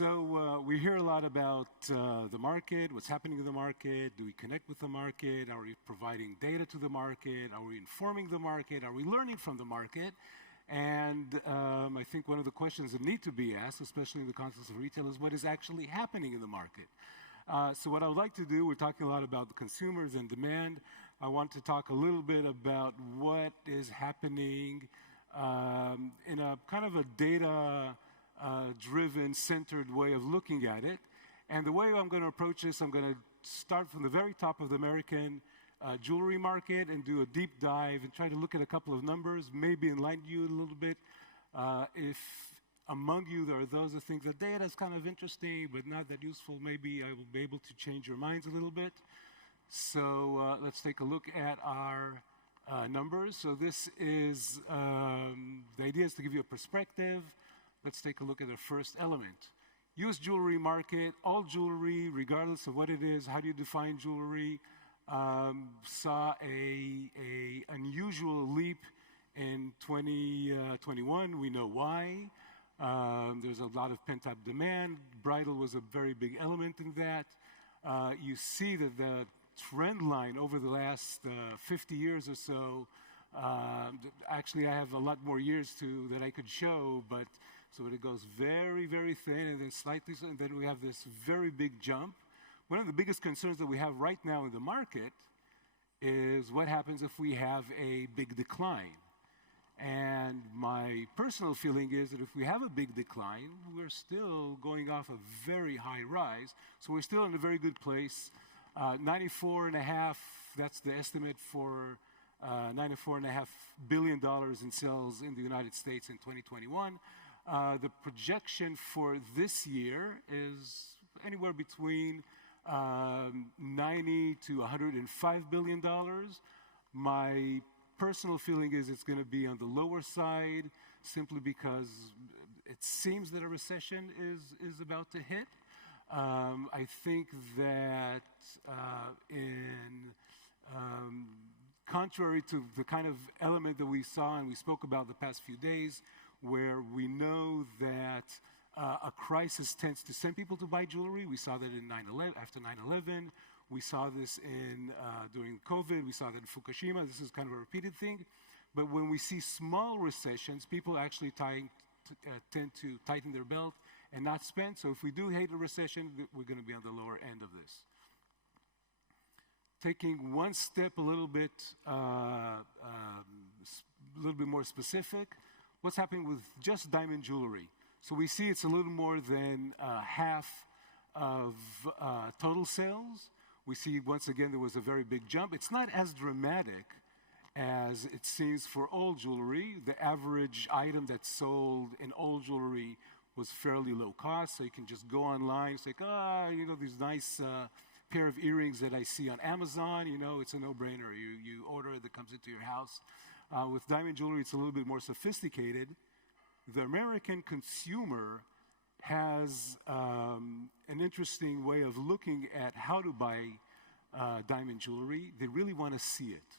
We hear a lot about the market, what's happening in the market. Do we connect with the market? Are we providing data to the market? Are we informing the market? Are we learning from the market? And I think one of the questions that need to be asked, especially in the context of retail, is what is actually happening in the market. So what I would like to do, we're talking a lot about the consumers and demand. I want to talk a little bit about what is happening in a kind of a data-driven, centered way of looking at it. And the way I'm going to approach this, I'm going to start from the very top of the American jewelry market and do a deep dive and try to look at a couple of numbers, maybe enlighten you a little bit. If among you there are those that think the data is kind of interesting but not that useful, maybe I will be able to change your minds a little bit. So let's take a look at our numbers. So this is, the idea is to give you a perspective. Let's take a look at the first element. U.S. jewelry market, all jewelry, regardless of what it is, how do you define jewelry, saw a unusual leap in 2021. We know why. There's a lot of pent-up demand. Bridal was a very big element in that. You see that the trend line over the last 50 years or so, actually I have a lot more years that I could show, but so it goes very, very thin and then slightly, and then we have this very big jump. One of the biggest concerns that we have right now in the market is what happens if we have a big decline. And my personal feeling is that if we have a big decline, we're still going off a very high rise. So we're still in a very good place. 94.5, that's the estimate for $94.5 billion in sales in the United States in 2021. The projection for this year is anywhere between 90 to $105 billion. My personal feeling is it's going to be on the lower side simply because it seems that a recession is about to hit. I think that contrary to the kind of element that we saw and we spoke about the past few days, where we know that a crisis tends to send people to buy jewelry. We saw that in after 9/11. We saw this during COVID. We saw that in Fukushima. This is kind of a repeated thing. But when we see small recessions, people actually tend to tighten their belt and not spend. So if we do hate a recession, we're going to be on the lower end of this. Taking one step a little bit more specific, what's happening with just diamond jewelry? So we see it's a little more than half of total sales. We see, once again, there was a very big jump. It's not as dramatic as it seems for old jewelry. The average item that's sold in old jewelry was fairly low cost, so you can just go online. It's like, these nice pair of earrings that I see on Amazon, it's a no-brainer. You order it, it comes into your house. With diamond jewelry, it's a little bit more sophisticated. The American consumer has an interesting way of looking at how to buy diamond jewelry. They really want to see it.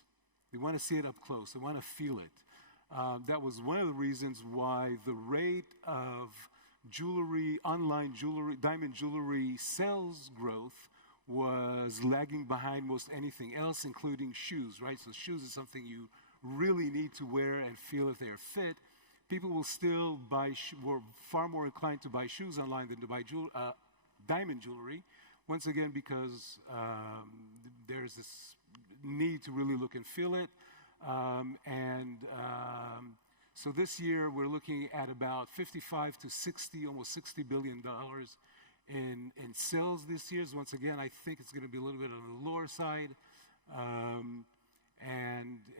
They want to see it up close. They want to feel it. That was one of the reasons why the rate of online jewelry, diamond jewelry sales growth was lagging behind most anything else, including shoes, right? So shoes is something you really need to wear and feel if they're fit. People will still were far more inclined to buy shoes online than to buy diamond jewelry. Once again, because there's this need to really look and feel it. So this year, we're looking at about 55 to 60, almost $60 billion in sales this year. So once again, I think it's going to be a little bit on the lower side. And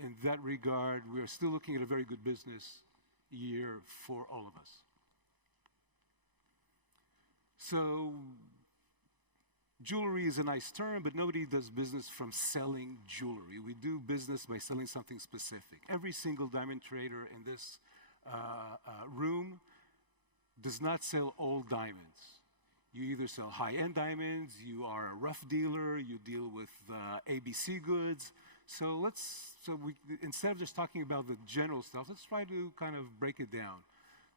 in that regard, we're still looking at a very good business year for all of us. So jewelry is a nice term, but nobody does business from selling jewelry. We do business by selling something specific. Every single diamond trader in this room does not sell all diamonds. You either sell high-end diamonds, you are a rough dealer, you deal with ABC goods. So instead of just talking about the general stuff, let's try to kind of break it down.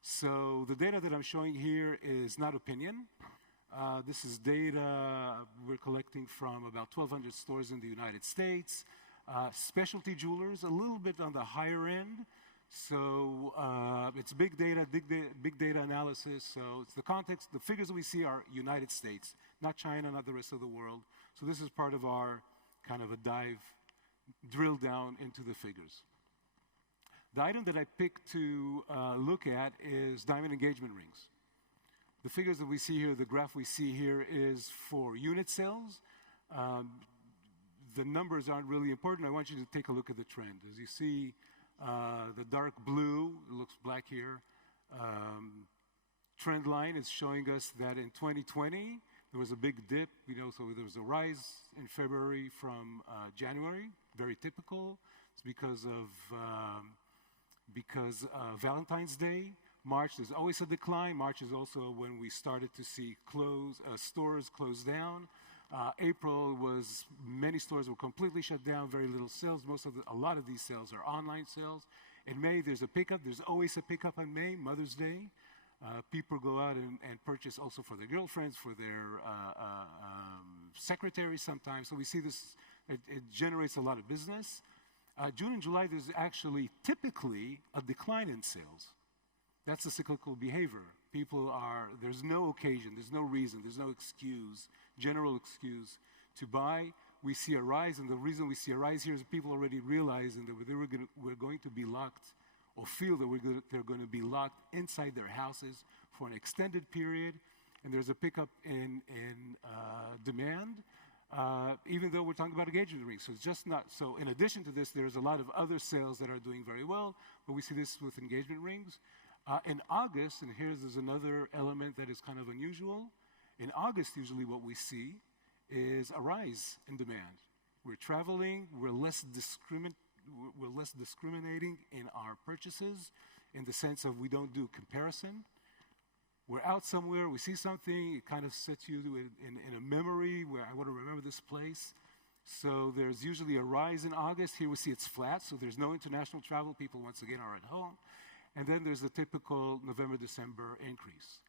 So the data that I'm showing here is not opinion. This is data we're collecting from about 1,200 stores in the United States. Specialty jewelers, a little bit on the higher end. So it's big data analysis. So it's the context, the figures that we see are United States, not China, not the rest of the world. So this is part of our kind of a drill down into the figures. The item that I picked to look at is diamond engagement rings. The figures that we see here, the graph we see here is for unit sales. The numbers aren't really important. I want you to take a look at the trend. As you see, the dark blue, it looks black here, trend line is showing us that in 2020, there was a big dip, so there was a rise in February from January, very typical. It's because of Valentine's Day. March, there's always a decline. March is also when we started to see stores close down. April was, many stores were completely shut down, very little sales. A lot of these sales are online sales. In May, there's a pickup. There's always a pickup on May, Mother's Day. People go out and purchase also for their girlfriends, for their secretaries sometimes. So we see this, it generates a lot of business. June and July, there's actually typically a decline in sales. That's a cyclical behavior. There's no occasion, there's no reason, there's no general excuse to buy. We see a rise, and the reason we see a rise here is people already realizing that we're going to be locked, or feel that they're going to be locked inside their houses for an extended period, and there's a pickup in demand, even though we're talking about engagement rings. So it's just not, so in addition to this, there's a lot of other sales that are doing very well, but we see this with engagement rings. In August, and there's another element that is kind of unusual. In August, usually what we see is a rise in demand. We're traveling, we're less discriminating in our purchases, in the sense of we don't do comparison. We're out somewhere, we see something, it kind of sets you in a memory where I want to remember this place. So there's usually a rise in August. Here we see it's flat, so there's no international travel. People, once again, are at home. And then there's the typical November, December increase.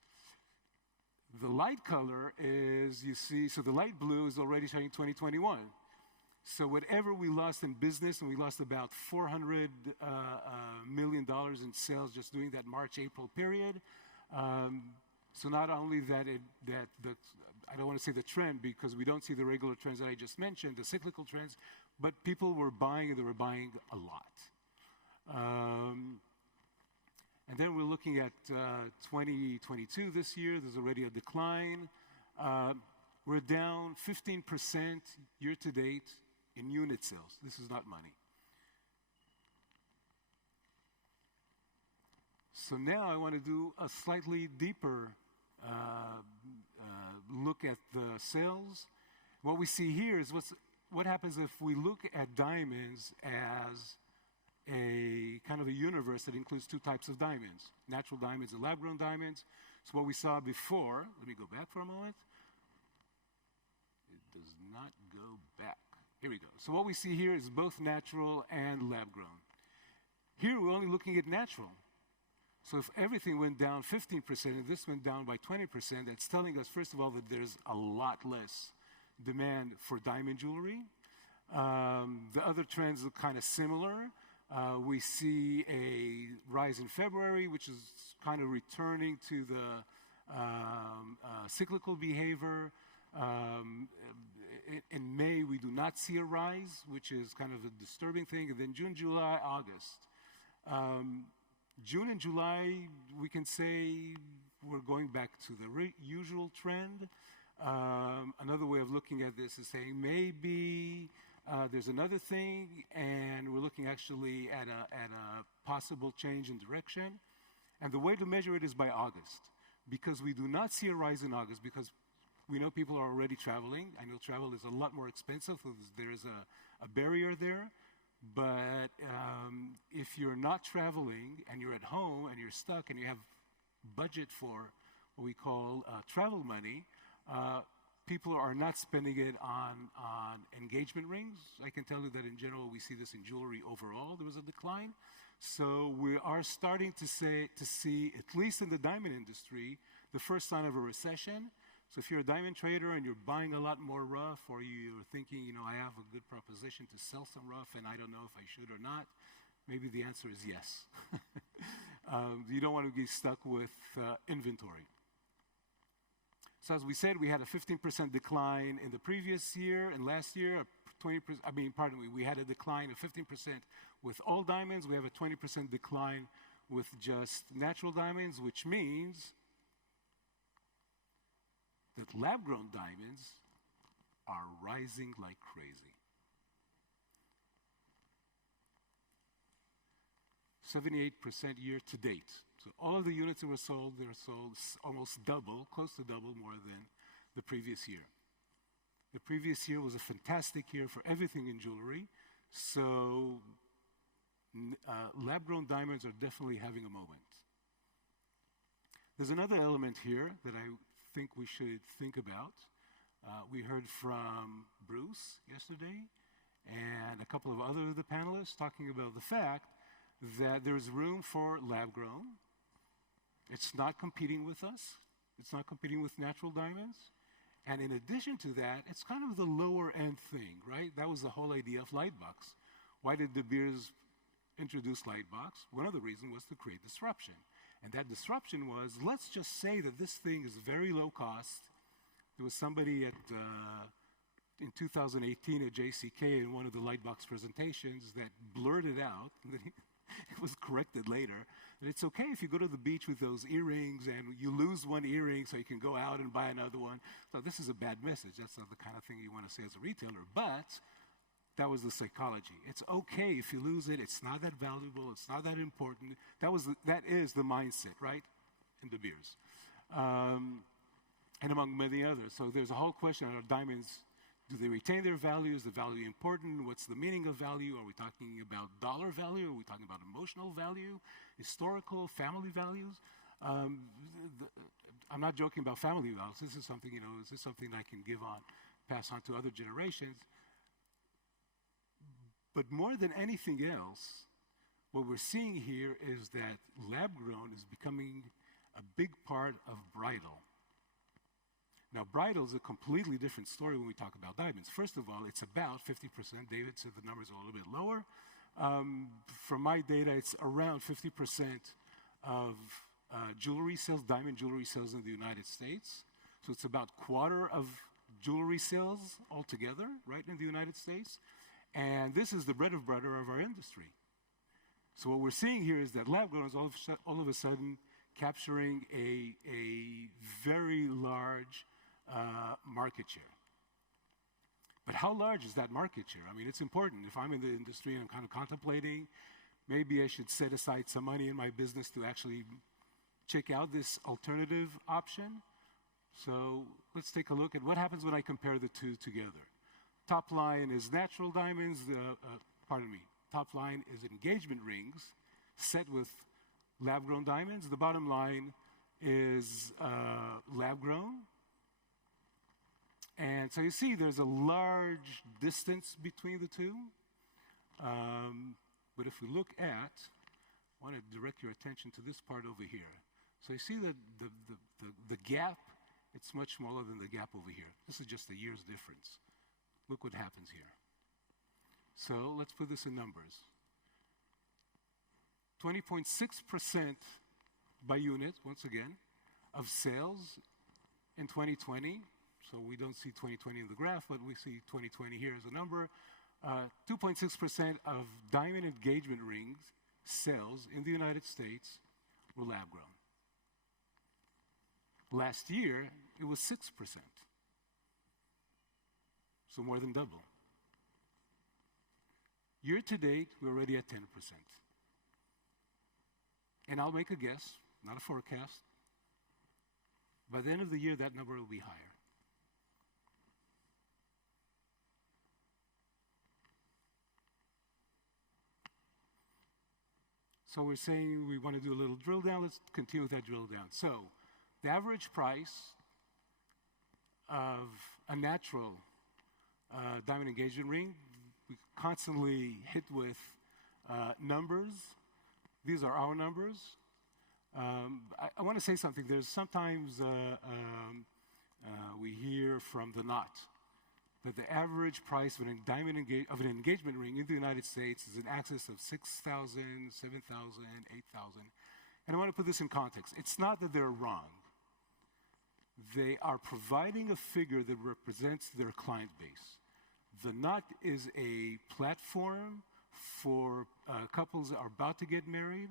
The light color is, you see, so the light blue is already showing 2021. So whatever we lost in business, and we lost about $400 million in sales just during that March-April period. So not only that, I don't want to say the trend, because we don't see the regular trends that I just mentioned, the cyclical trends, but people were buying, and they were buying a lot. And then we're looking at 2022 this year. There's already a decline. We're down 15% year-to-date in unit sales. This is not money. So now I want to do a slightly deeper look at the sales. What we see here is what happens if we look at diamonds as a kind of a universe that includes two types of diamonds, natural diamonds and lab-grown diamonds. So what we saw before, let me go back for a moment. It does not go back. Here we go. So what we see here is both natural and lab-grown. Here we're only looking at natural. So if everything went down 15% and this went down by 20%, that's telling us, first of all, that there's a lot less demand for diamond jewelry. The other trends look kind of similar. We see a rise in February, which is kind of returning to the cyclical behavior. In May, we do not see a rise, which is kind of a disturbing thing. And then June, July, August. June and July, we can say we're going back to the usual trend. Another way of looking at this is saying maybe there's another thing, and we're looking actually at a possible change in direction. And the way to measure it is by August, because we do not see a rise in August, because we know people are already traveling. I know travel is a lot more expensive, so there's a barrier there. But if you're not traveling and you're at home and you're stuck and you have budget for what we call travel money, people are not spending it on engagement rings. I can tell you that in general, we see this in jewelry overall. There was a decline. So we are starting to see, at least in the diamond industry, the first sign of a recession. So if you're a diamond trader and you're buying a lot more rough, or you're thinking, I have a good proposition to sell some rough and I don't know if I should or not, maybe the answer is yes. You don't want to get stuck with inventory. So as we said, we had a 15% decline in the previous year, and last year, 20%, we had a decline of 15% with all diamonds. We have a 20% decline with just natural diamonds, which means that lab-grown diamonds are rising like crazy. 78% year to date. So all of the units that were sold, they were sold almost double, close to double more than the previous year. The previous year was a fantastic year for everything in jewelry. So lab-grown diamonds are definitely having a moment. There's another element here that I think we should think about. We heard from Bruce yesterday and a couple of other of the panelists talking about the fact that there's room for lab-grown. It's not competing with us. It's not competing with natural diamonds. And in addition to that, it's kind of the lower-end thing, right? That was the whole idea of Lightbox. Why did De Beers introduce Lightbox? One of the reasons was to create disruption. And that disruption was, let's just say that this thing is very low cost. There was somebody in 2018 at JCK in one of the Lightbox presentations that blurted out, it was corrected later, that it's okay if you go to the beach with those earrings and you lose one earring so you can go out and buy another one. So this is a bad message. That's not the kind of thing you want to say as a retailer. But that was the psychology. It's okay if you lose it. It's not that valuable. It's not that important. That is the mindset, right, in De Beers. And among many others. So there's a whole question on diamonds. Do they retain their value? Is the value important? What's the meaning of value? Are we talking about dollar value? Are we talking about emotional value? Historical, family values? I'm not joking about family values. This is something, this is something I can pass on to other generations. But more than anything else, what we're seeing here is that lab-grown is becoming a big part of bridal. Now, bridal is a completely different story when we talk about diamonds. First of all, it's about 50%. David said the numbers are a little bit lower. From my data, it's around 50% of jewelry sales, diamond jewelry sales in the United States. So it's about a quarter of jewelry sales altogether, right, in the United States. And this is the bread and butter of our industry. So what we're seeing here is that lab-grown is all of a sudden capturing a very large market share. But how large is that market share? I mean, it's important. If I'm in the industry and I'm kind of contemplating, maybe I should set aside some money in my business to actually check out this alternative option. So let's take a look at what happens when I compare the two together. Top line is natural diamonds, top line is engagement rings set with lab-grown diamonds. The bottom line is lab-grown. And so you see there's a large distance between the two. But if we look at, I want to direct your attention to this part over here. So you see that the gap, it's much smaller than the gap over here. This is just a year's difference. Look what happens here. So let's put this in numbers. 20.6% by unit, once again, of sales in 2020. So we don't see 2020 in the graph, but we see 2020 here as a number. 2.6% of diamond engagement rings sales in the United States were lab-grown. Last year, it was 6%. So more than double. Year to date, we're already at 10%. And I'll make a guess, not a forecast. By the end of the year, that number will be higher. So we're saying we want to do a little drill down. Let's continue with that drill down. So the average price of a natural diamond engagement ring. We constantly hit with numbers. These are our numbers. I want to say something. There's sometimes we hear from the knot that the average price of an engagement ring in the United States is in excess of $6,000, $7,000, $8,000. And I want to put this in context. It's not that they're wrong. They are providing a figure that represents their client base. The knot is a platform for couples that are about to get married,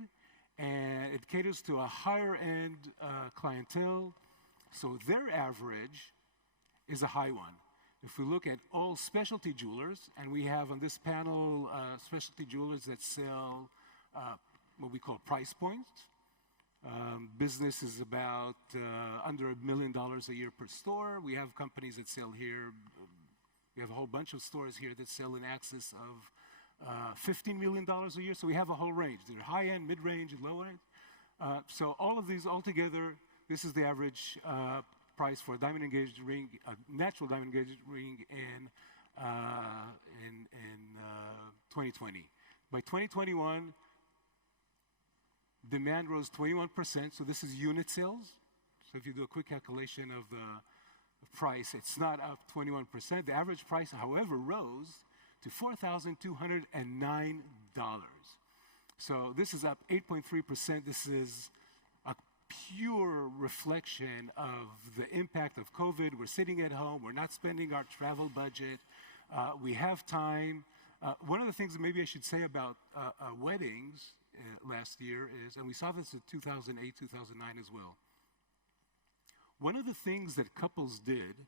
and it caters to a higher-end clientele, so their average is a high one. If we look at all specialty jewelers, and we have on this panel specialty jewelers that sell what we call price points. Business is about under $1 million a year per store. We have companies that sell here. We have a whole bunch of stores here that sell in excess of $15 million a year. So we have a whole range. They're high-end, mid-range, and low-end. So all of these altogether, this is the average price for a diamond engaged ring, a natural diamond engaged ring in 2020. By 2021, demand rose 21%, so this is unit sales. So if you do a quick calculation of the price, it's not up 21%. The average price, however, rose to $4,209. So this is up 8.3%. This is a pure reflection of the impact of COVID. We're sitting at home. We're not spending our travel budget. We have time. One of the things that maybe I should say about weddings last year is, and we saw this in 2008, 2009 as well. One of the things that couples did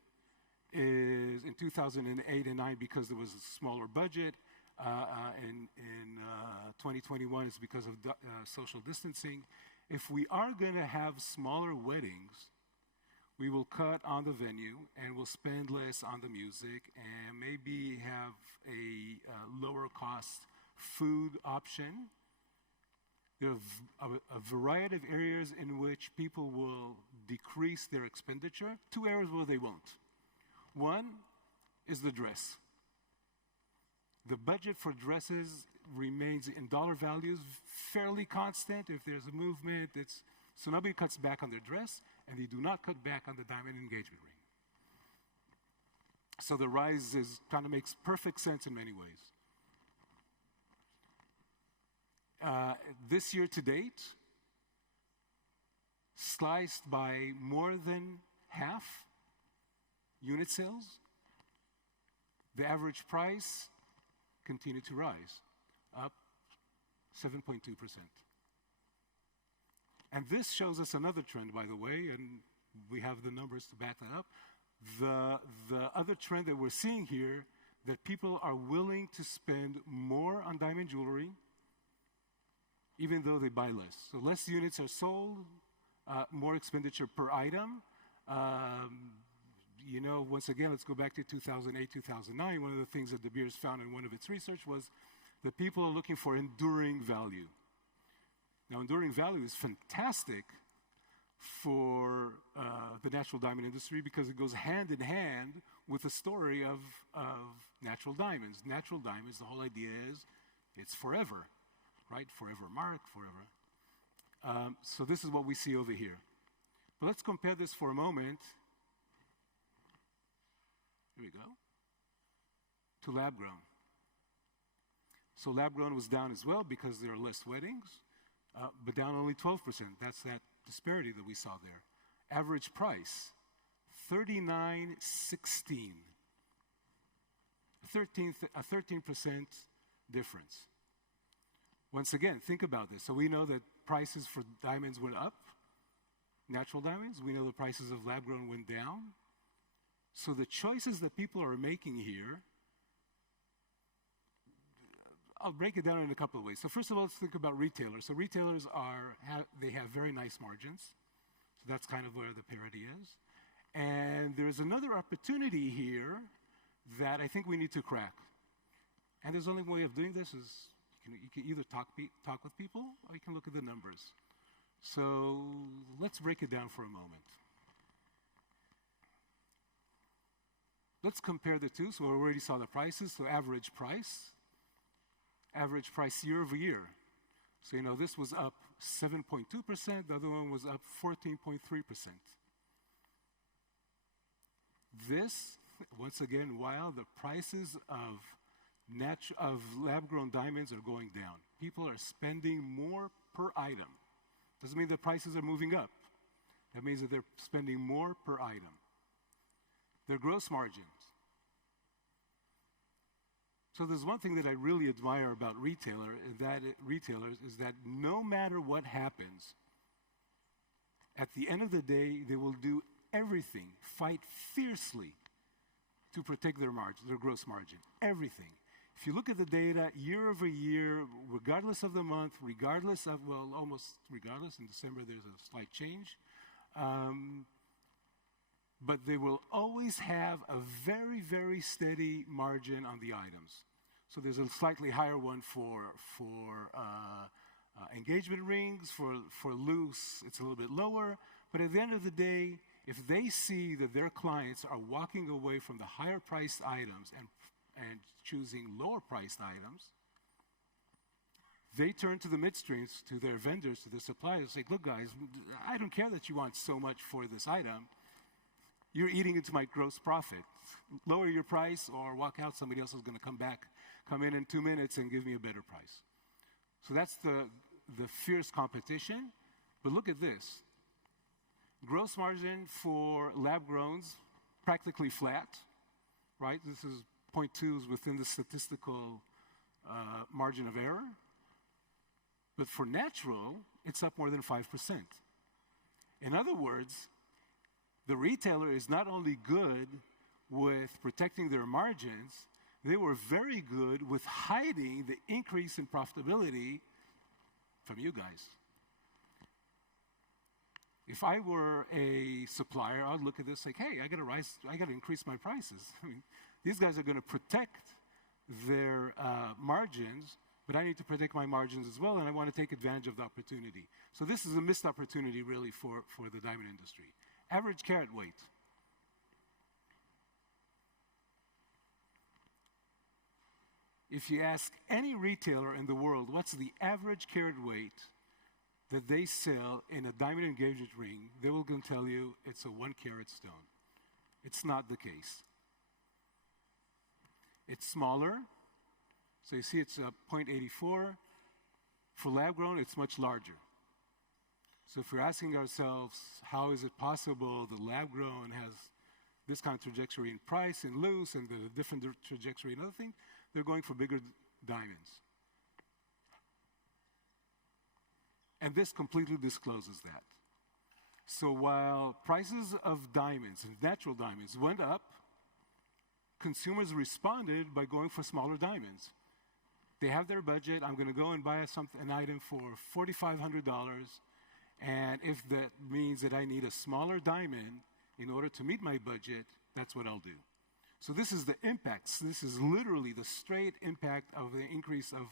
is in 2008 and 2009, because there was a smaller budget, in 2021 it's because of social distancing. If we are going to have smaller weddings, we will cut on the venue and we'll spend less on the music and maybe have a lower cost food option. There are a variety of areas in which people will decrease their expenditure. Two areas where they won't. One is the dress. The budget for dresses remains in dollar values fairly constant. If there's a movement, so nobody cuts back on their dress, and they do not cut back on the diamond engagement ring. So the rise kind of makes perfect sense in many ways. This year to date, sliced by more than half unit sales, the average price continued to rise, up 7.2%. And this shows us another trend, by the way, and we have the numbers to back that up. The other trend that we're seeing here, that people are willing to spend more on diamond jewelry, even though they buy less. So less units are sold, more expenditure per item. Once again, let's go back to 2008, 2009. One of the things that De Beers found in one of its research was that people are looking for enduring value. Now, enduring value is fantastic for the natural diamond industry because it goes hand in hand with the story of natural diamonds. Natural diamonds, the whole idea is it's forever, right? Forever mark, forever. So this is what we see over here. But let's compare this for a moment. Here we go. To lab grown. So lab grown was down as well because there are less weddings, but down only 12%. That's that disparity that we saw there. Average price, $39.16. A 13% difference. Once again, think about this. So we know that prices for diamonds went up, natural diamonds. We know the prices of lab grown went down. So the choices that people are making here, I'll break it down in a couple of ways. So first of all, let's think about retailers. So retailers they have very nice margins. So that's kind of where the parity is. And there's another opportunity here that I think we need to crack. And there's only one way of doing this is you can either talk with people or you can look at the numbers. So let's break it down for a moment. let's compare the two. So we already saw the prices. So average price year over year. So, this was up 7.2%. The other one was up 14.3%. This, once again, while the prices of lab-grown diamonds are going down. People are spending more per item. Doesn't mean the prices are moving up. That means that they're spending more per item. Their gross margins. So there's one thing that I really admire about retailers is that no matter what happens, at the end of the day, they will do everything, fight fiercely to protect their margin, their gross margin, everything. If you look at the data year over year, regardless of the month, almost regardless, in December there's a slight change, but they will always have a very, very steady margin on the items. So there's a slightly higher one for engagement rings, for loose, it's a little bit lower, but at the end of the day, if they see that their clients are walking away from the higher priced items and choosing lower priced items, they turn to the midstreams, to their vendors, to the suppliers, say, look guys, I don't care that you want so much for this item. You're eating into my gross profit. Lower your price or walk out, somebody else is going to come in 2 minutes and give me a better price. So that's the fierce competition. But look at this. Gross margin for lab growns, practically flat, right? This is 0.2 is within the statistical margin of error. But for natural, it's up more than 5%. In other words, the retailer is not only good with protecting their margins, they were very good with hiding the increase in profitability from you guys. If I were a supplier, I'd look at this like, hey, I got to increase my prices. I mean, these guys are going to protect their margins, but I need to protect my margins as well, and I want to take advantage of the opportunity. So this is a missed opportunity, really, for the diamond industry. Average carat weight. If you ask any retailer in the world, what's the average carat weight that they sell in a diamond engagement ring, they will tell you it's a 1 carat stone. It's not the case. It's smaller. So you see it's 0.84. For lab grown, it's much larger. So if we're asking ourselves, how is it possible the lab grown has this kind of trajectory in price and loose and the different trajectory in other things, they're going for bigger diamonds. And this completely discloses that. So while prices of diamonds, and natural diamonds, went up, consumers responded by going for smaller diamonds. They have their budget. I'm going to go and buy an item for $4,500, and if that means that I need a smaller diamond in order to meet my budget, that's what I'll do. So this is the impact. This is literally the straight impact of the increase of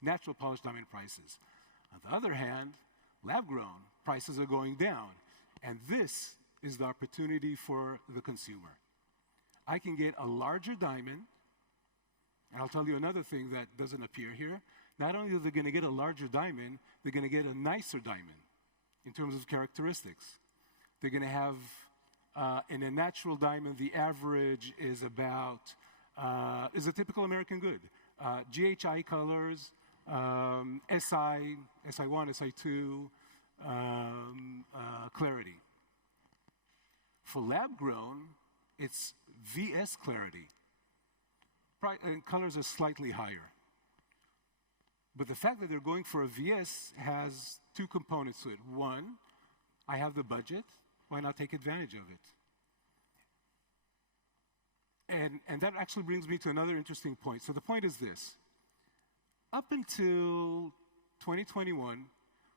natural polished diamond prices. On the other hand, lab-grown prices are going down, and this is the opportunity for the consumer. I can get a larger diamond, and I'll tell you another thing that doesn't appear here. Not only are they going to get a larger diamond, they're going to get a nicer diamond in terms of characteristics. They're going to have, in a natural diamond, the average is about, is a typical American good. GHI colors, SI1, SI2, clarity. For lab grown, it's VS clarity. And colors are slightly higher. But the fact that they're going for a VS has two components to it. One, I have the budget. Why not take advantage of it? And that actually brings me to another interesting point. So the point is this. Up until 2021,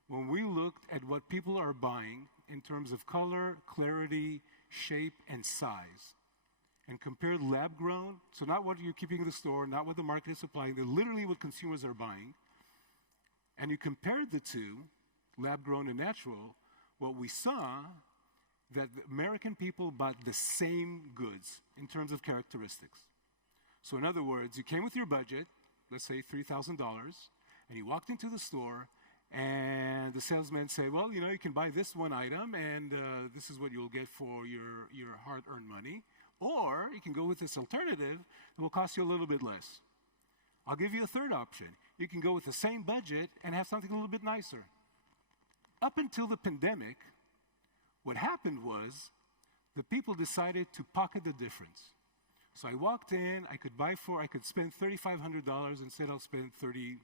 when we looked at what people are buying in terms of color, clarity, shape, and size, and compared lab-grown, so not what you're keeping in the store, not what the market is supplying, they're literally what consumers are buying, and you compared the two, lab-grown and natural, what we saw that the American people bought the same goods in terms of characteristics. So in other words, you came with your budget, let's say $3,000, and you walked into the store, and the salesman said, well, you can buy this one item, and this is what you'll get for your hard-earned money. Or you can go with this alternative that will cost you a little bit less. I'll give you a third option. You can go with the same budget and have something a little bit nicer. Up until the pandemic, what happened was the people decided to pocket the difference. So I walked in, I could spend $3,500, instead I'll spend $32,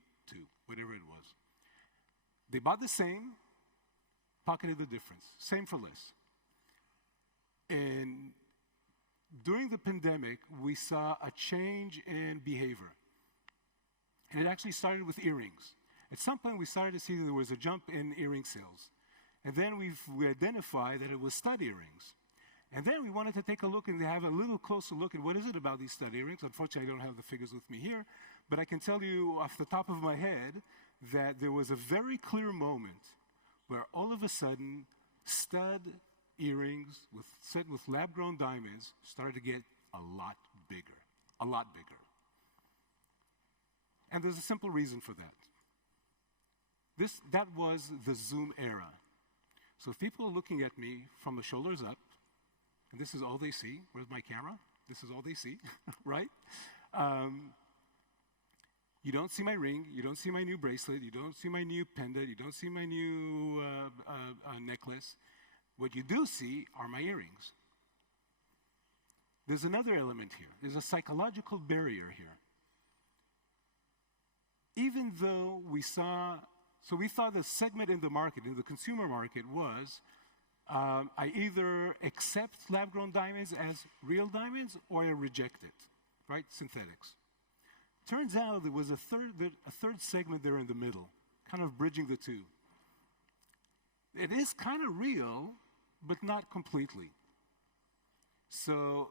whatever it was. They bought the same, pocketed the difference, same for less. And during the pandemic, we saw a change in behavior. And it actually started with earrings. At some point, we started to see that there was a jump in earring sales. And then we identified that it was stud earrings. And then we wanted to take a look and have a little closer look at what is it about these stud earrings. Unfortunately, I don't have the figures with me here, but I can tell you off the top of my head that there was a very clear moment where all of a sudden, stud earrings set with lab-grown diamonds started to get a lot bigger, a lot bigger. And there's a simple reason for that. That was the Zoom era. So if people are looking at me from the shoulders up, and this is all they see, where's my camera? This is all they see, right? You don't see my ring, you don't see my new bracelet, you don't see my new pendant, you don't see my new necklace. What you do see are my earrings. There's another element here. There's a psychological barrier here. Even though we thought the segment in the market, in the consumer market, was I either accept lab-grown diamonds as real diamonds or I reject it, right? Synthetics. Turns out there was a third segment there in the middle, kind of bridging the two. It is kind of real, but not completely. So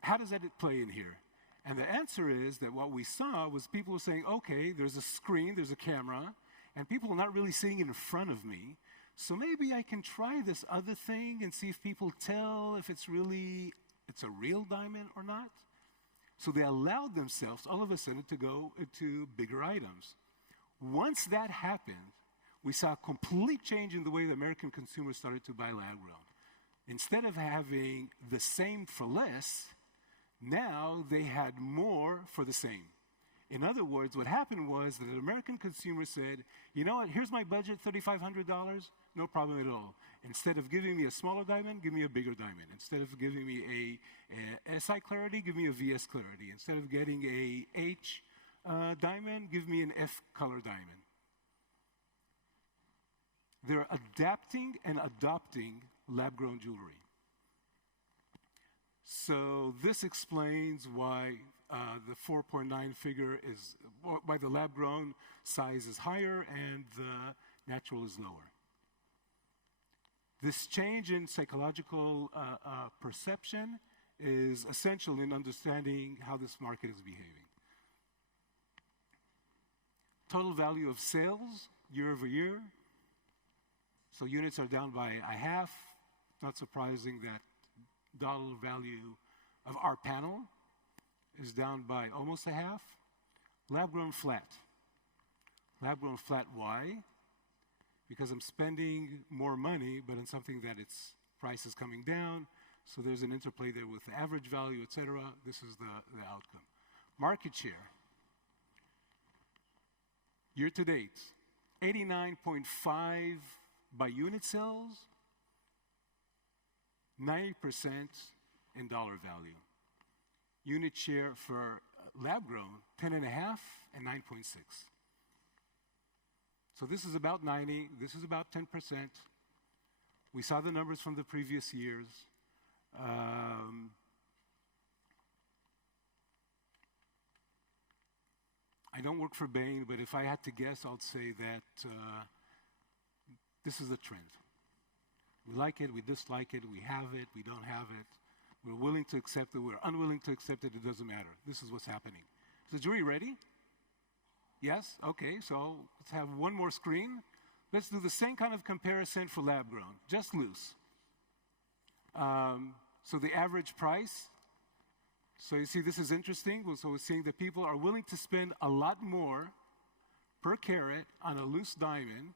how does that play in here? And the answer is that what we saw was people were saying, okay, there's a screen, there's a camera, and people are not really seeing it in front of me. So maybe I can try this other thing and see if people tell if it's a real diamond or not. So they allowed themselves all of a sudden to go into bigger items. Once that happened, we saw a complete change in the way the American consumers started to buy lab-grown. Instead of having the same for less, now they had more for the same. In other words, what happened was that the American consumer said, you know what, here's my budget, $3,500, no problem at all. Instead of giving me a smaller diamond, give me a bigger diamond. Instead of giving me a SI clarity, give me a VS clarity. Instead of getting a H diamond, give me an F color diamond. They're adapting and adopting lab-grown jewelry. So this explains why the 4.9 figure is, why the lab-grown size is higher and the natural is lower. This change in psychological perception is essential in understanding how this market is behaving. Total value of sales year over year. So units are down by a half. Not surprising that dollar value of our panel is down by almost a half. Lab-grown flat. Lab-grown flat, why? Because I'm spending more money, but in something that its price is coming down, so there's an interplay there with the average value, et cetera. This is the outcome. Market share. Year to date, 89.5 by unit sales, 90% in dollar value. Unit share for lab-grown, 10.5 and 9.6. So this is about 90, this is about 10%. We saw the numbers from the previous years. I don't work for Bain, but if I had to guess, I'd say that this is a trend. We like it, we dislike it, we have it, we don't have it. We're willing to accept it, we're unwilling to accept it, it doesn't matter. This is what's happening. Is the jury ready? Yes? Okay, so let's have one more screen. Let's do the same kind of comparison for lab-grown, just loose. So the average price, so you see this is interesting. So we're seeing that people are willing to spend a lot more per carat on a loose diamond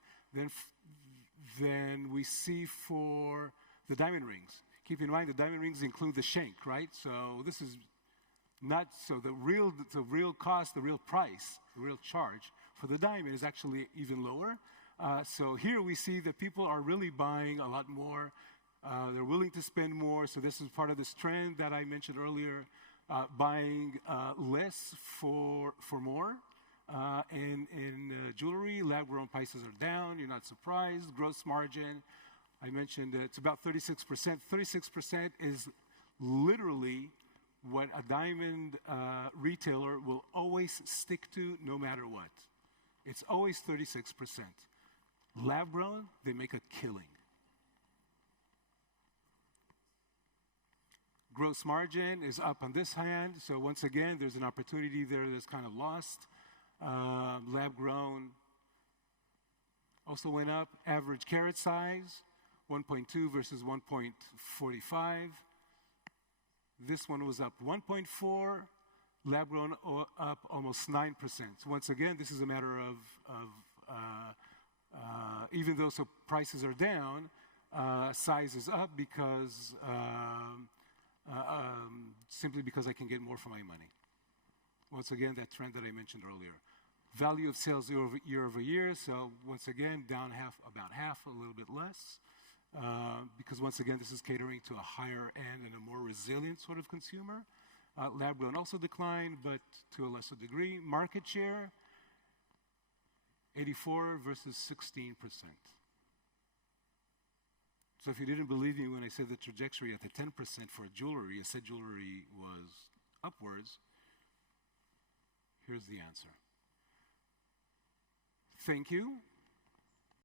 than we see for the diamond rings. Keep in mind the diamond rings include the shank, right? So this is not, so the real cost, the real price, the real charge for the diamond is actually even lower. So here we see that people are really buying a lot more. They're willing to spend more. So this is part of this trend that I mentioned earlier, buying less for more. In jewelry, lab-grown prices are down. You're not surprised. Gross margin, I mentioned it's about 36%. 36% is literally what a diamond retailer will always stick to no matter what. It's always 36%. Lab-grown, they make a killing. Gross margin is up on this hand. So once again, there's an opportunity there that's kind of lost. Lab-grown also went up. Average carat size, 1.2 versus 1.45. This one was up 1.4. Lab-grown up almost 9%. So once again, this is a matter of even though so prices are down, size is up because simply because I can get more for my money. Once again, that trend that I mentioned earlier. Value of sales year over year. So once again, down about half, a little bit less. Because once again, this is catering to a higher end and a more resilient sort of consumer. Lab-grown also declined, but to a lesser degree. Market share, 84 versus 16%. So if you didn't believe me when I said the trajectory at the 10% for jewelry, I said jewelry was upwards. Here's the answer. Thank you.